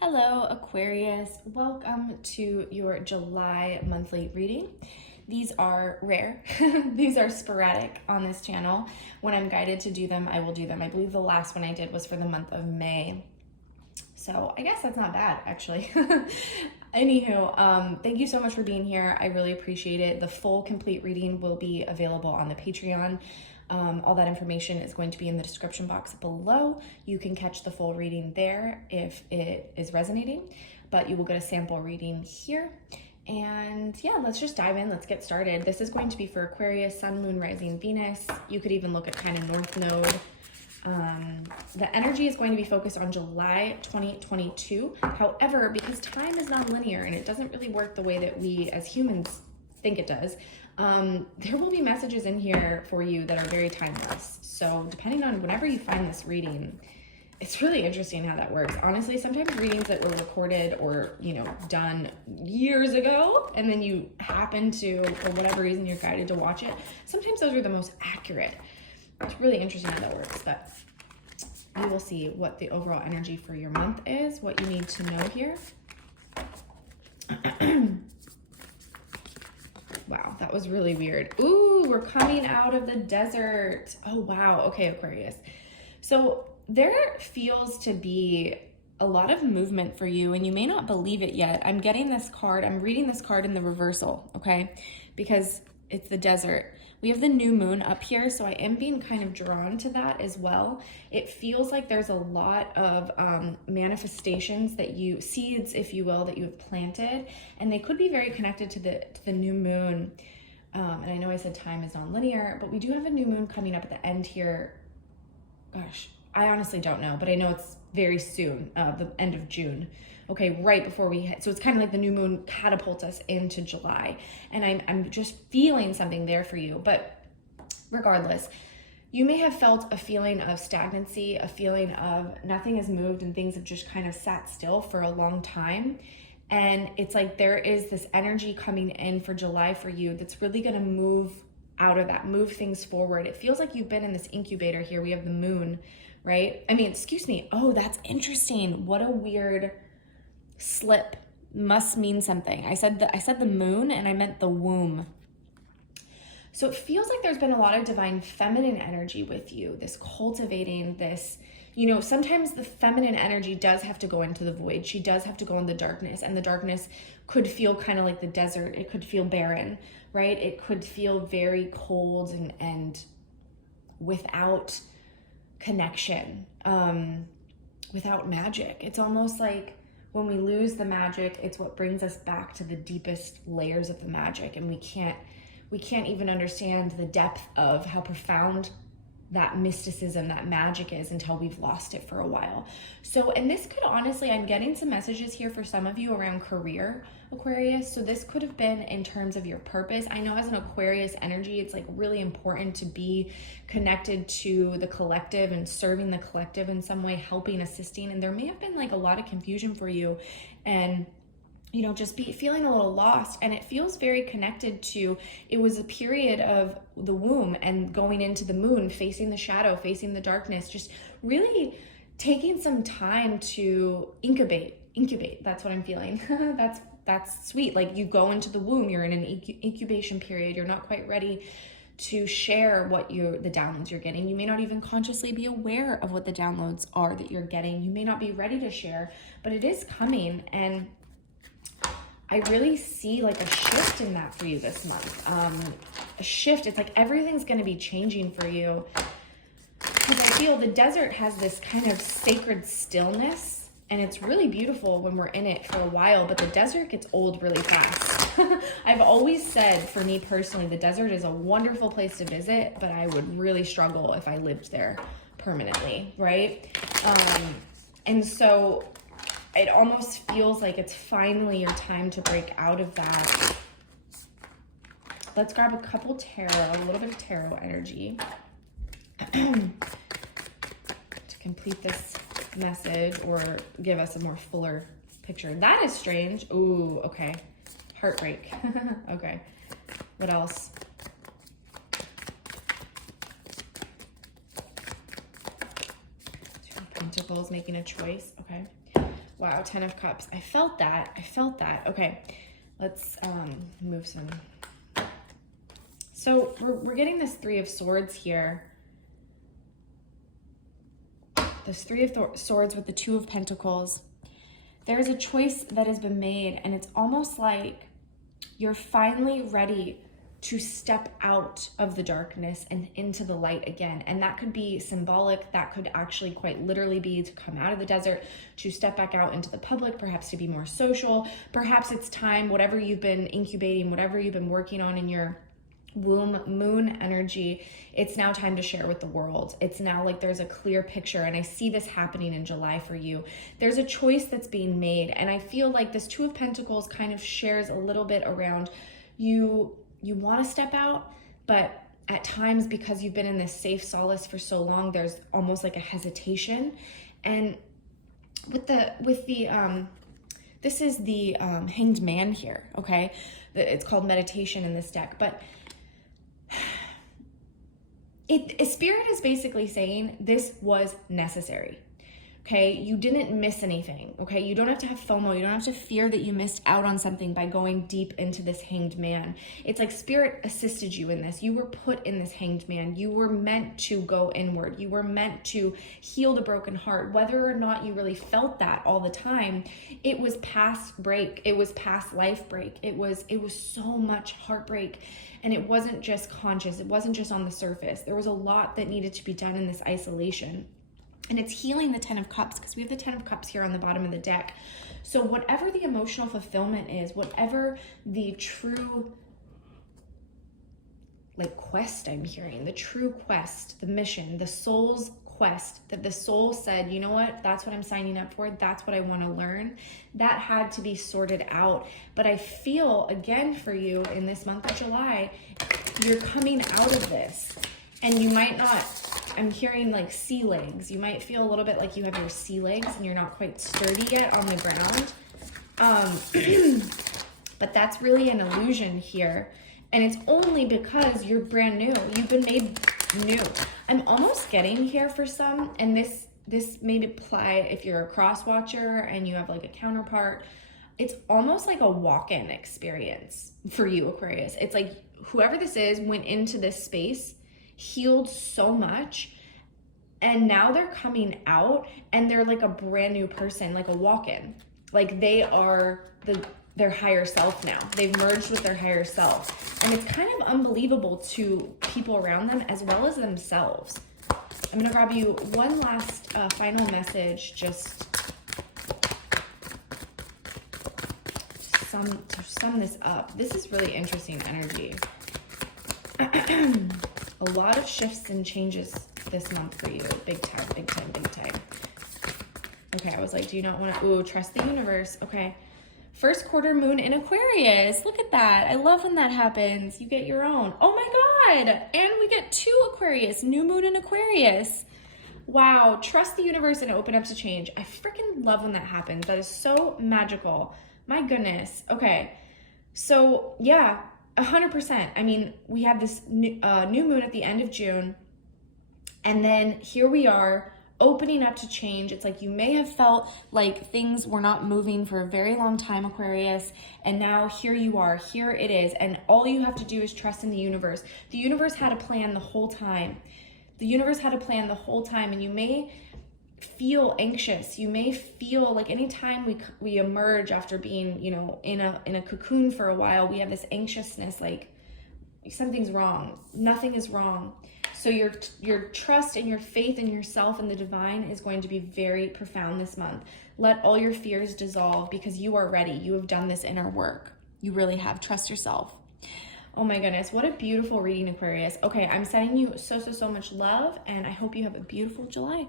Hello, Aquarius. Welcome to your July monthly reading. These are rare. These are sporadic on this channel. When I'm guided to do them, I will do them. I believe the last one I did was for the month of May. So I guess that's not bad, actually. Anywho, thank you so much for being here. I really appreciate it. The full complete reading will be available on the Patreon. All that information is going to be in the description box below. You can catch the full reading there if it is resonating, but you will get a sample reading here. And yeah, let's just dive in. Let's get started. This is going to be for Aquarius, Sun, Moon, Rising, Venus. You could even look at kind of North Node. The energy is going to be focused on July 2022. However, because time is non-linear and it doesn't really work the way that we as humans think it does, there will be messages in here for you that are very timeless. So depending on whenever you find this reading, it's really interesting how that works. Honestly, sometimes readings that were recorded or, done years ago, and then you happen to, for whatever reason, you're guided to watch it, sometimes those are the most accurate. It's really interesting how that works, but we will see what the overall energy for your month is, what you need to know here. Wow, that was really weird. Ooh, we're coming out of the desert. Oh, wow. Okay, Aquarius. So there feels to be a lot of movement for you, and you may not believe it yet. I'm getting this card. I'm reading this card in the reversal, okay? Because it's the desert. We have the new moon up here, so I am being kind of drawn to that as well. It feels like there's a lot of manifestations that seeds, if you will, that you have planted, and they could be very connected to the new moon. And I know I said time is non-linear, but we do have a new moon coming up at the end here. Gosh, I honestly don't know, but I know it's very soon, the end of June. Okay, right before we hit. So it's kind of like the new moon catapults us into July. And I'm just feeling something there for you. But regardless, you may have felt a feeling of stagnancy, a feeling of nothing has moved and things have just kind of sat still for a long time. And it's like there is this energy coming in for July for you that's really going to move out of that, move things forward. It feels like you've been in this incubator here. We have the moon, right? Excuse me. Oh, that's interesting. What a weird slip. Must mean something. I said the moon and I meant the womb. So it feels like there's been a lot of divine feminine energy with you, this cultivating this, sometimes the feminine energy does have to go into the void. She does have to go in the darkness, and the darkness could feel kind of like the desert. It could feel barren, right? It could feel very cold and without connection, without magic. It's almost like when we lose the magic, it's what brings us back to the deepest layers of the magic, and we can't even understand the depth of how profound that mysticism, that magic is until we've lost it for a while. So, and this could honestly, I'm getting some messages here for some of you around career, Aquarius. So this could have been in terms of your purpose. I know as an Aquarius energy, it's like really important to be connected to the collective and serving the collective in some way, helping, assisting. And there may have been like a lot of confusion for you and just be feeling a little lost. And it feels very connected to, it was a period of the womb and going into the moon, facing the shadow, facing the darkness, just really taking some time to incubate. That's what I'm feeling. That's sweet. Like you go into the womb, you're in an incubation period. You're not quite ready to share the downloads you're getting. You may not even consciously be aware of what the downloads are that you're getting. You may not be ready to share, but it is coming. And I really see like a shift in that for you this month. A shift. It's like everything's going to be changing for you. Because I feel the desert has this kind of sacred stillness, and it's really beautiful when we're in it for a while, but the desert gets old really fast. I've always said, for me personally, the desert is a wonderful place to visit, but I would really struggle if I lived there permanently, right? And so it almost feels like it's finally your time to break out of that. Let's grab a couple tarot, a little bit of tarot energy to complete this message or give us a more fuller picture. That is strange. Ooh, okay. Heartbreak. Okay. What else? Two of Pentacles, making a choice. Okay. Wow, 10 of Cups. I felt that. I felt that. Okay, let's move some. So we're getting this 3 of Swords here. This 3 of Swords with the 2 of Pentacles. There's a choice that has been made, and it's almost like you're finally ready to step out of the darkness and into the light again. And that could be symbolic. That could actually quite literally be to come out of the desert, to step back out into the public, perhaps to be more social. Perhaps it's time, whatever you've been incubating, whatever you've been working on in your womb moon energy, it's now time to share with the world. It's now like there's a clear picture, and I see this happening in July for you. There's a choice that's being made, and I feel like this 2 of Pentacles kind of shares a little bit around you want to step out, but at times, because you've been in this safe solace for so long, there's almost like a hesitation. And this is the Hanged Man here, okay? It's called meditation in this deck, but Spirit is basically saying this was necessary. Okay, you didn't miss anything. Okay, you don't have to have FOMO. You don't have to fear that you missed out on something by going deep into this Hanged Man. It's like Spirit assisted you in this. You were put in this Hanged Man. You were meant to go inward. You were meant to heal the broken heart. Whether or not you really felt that all the time, it was past break. It was past life break. It was so much heartbreak, and it wasn't just conscious. It wasn't just on the surface. There was a lot that needed to be done in this isolation. And it's healing the 10 of Cups, because we have the 10 of Cups here on the bottom of the deck. So whatever the emotional fulfillment is, whatever the true quest I'm hearing, the true quest, the mission, the soul's quest, that the soul said, you know what, that's what I'm signing up for. That's what I want to learn. That had to be sorted out. But I feel, again, for you in this month of July, you're coming out of this. And you might not, I'm hearing like sea legs. You might feel a little bit like you have your sea legs and you're not quite sturdy yet on the ground. But that's really an illusion here. And it's only because you're brand new. You've been made new. I'm almost getting here for some, and this may apply if you're a cross watcher and you have like a counterpart. It's almost like a walk-in experience for you, Aquarius. It's like whoever this is went into this space, healed so much, and now they're coming out and they're like a brand new person, like a walk-in. Like they are their higher self now. They've merged with their higher self. And it's kind of unbelievable to people around them as well as themselves. I'm gonna grab you one last final message, just to sum this up. This is really interesting energy. A lot of shifts and changes this month for you. Big time, big time, big time. Okay, I was like, do you not want to, trust the universe. Okay. First quarter moon in Aquarius. Look at that. I love when that happens. You get your own. Oh my God. And we get 2 Aquarius, new moon in Aquarius. Wow. Trust the universe and open up to change. I freaking love when that happens. That is so magical. My goodness. Okay. So yeah, 100%. I mean, we have this new moon at the end of June, and then here we are opening up to change. It's like you may have felt like things were not moving for a very long time, Aquarius, and now here you are, here it is, and all you have to do is trust in the universe. The universe had a plan the whole time. The universe had a plan the whole time, and you may feel anxious. You may feel like anytime we emerge after being, you know, in a cocoon for a while, we have this anxiousness, like something's wrong. Nothing is wrong. So your trust and your faith in yourself and the divine is going to be very profound this month. Let all your fears dissolve because you are ready. You have done this inner work. You really have. Trust yourself. Oh my goodness, what a beautiful reading, Aquarius. Okay, I'm sending you so much love, and I hope you have a beautiful July.